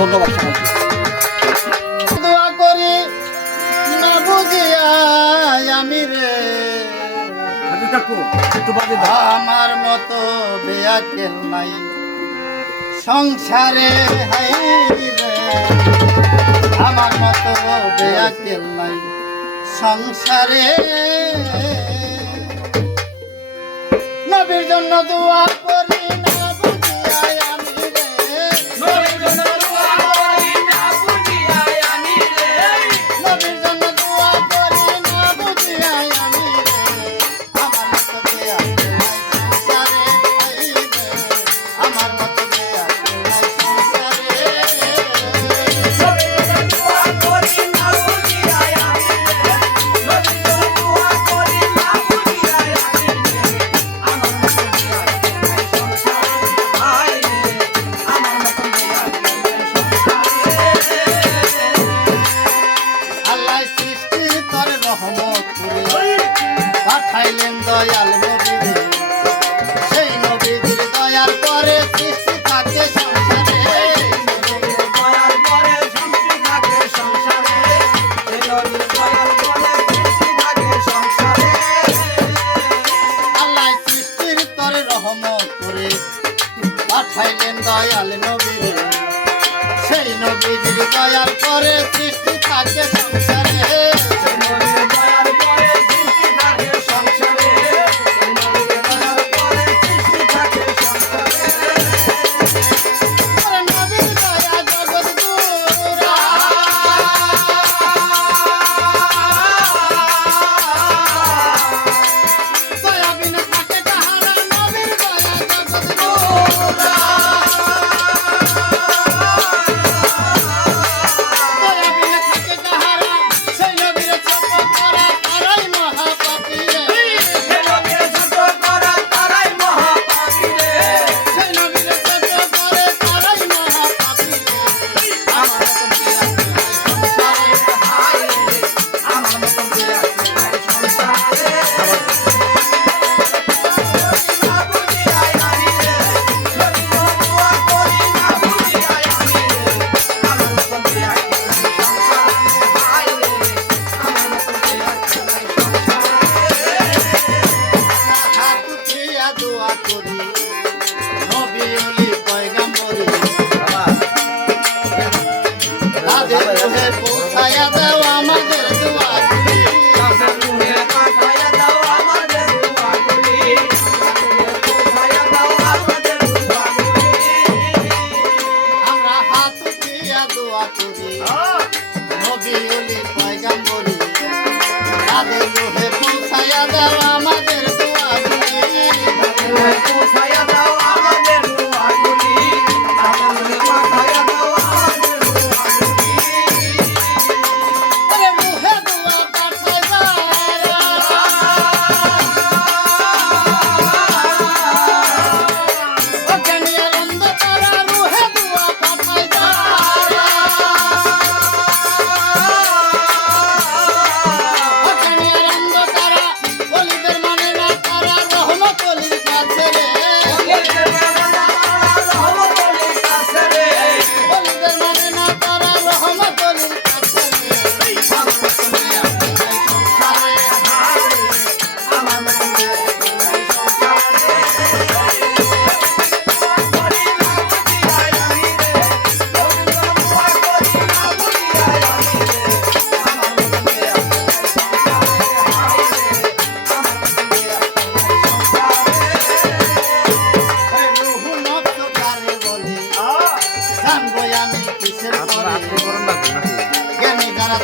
ধন্যবাদ সবাইকে। দোয়া করি না বুঝিয়া আমি রে, আমার মতো বেয়াকেল নাই সংসারে, হাই রে আমার মতো বেয়াকেল নাই সংসারে। নবীর জন্য দোয়া করি না বুঝিয়া আমি রে, নবীর জন্য দোয়া করি না বুঝিয়া আমি রে, নবীর জন্য দোয়া করি না বুঝিয়া আমি রে, আমার মতো বেয়াকেল নাই সংসারে, হাই রে আমার মতো বেয়াকেল নাই সংসারে। পাঠাইলেন দয়াল নবীরে, সেই নবীর দয়ার পরে সৃষ্টি থাকে সংসারে, দয়ার পরে সৃষ্টি থাকে সংসারে, দয়ার পরে সৃষ্টি থাকে সংসারে। আল্লাহ সৃষ্টির তরে রহমত করে পাঠাইলেন দয়াল নবীরে, সেই নবীর দয়ার পরে সৃষ্টি থাকে সংসারে। জানবো আমি কিসের পরে জ্ঞানী যারা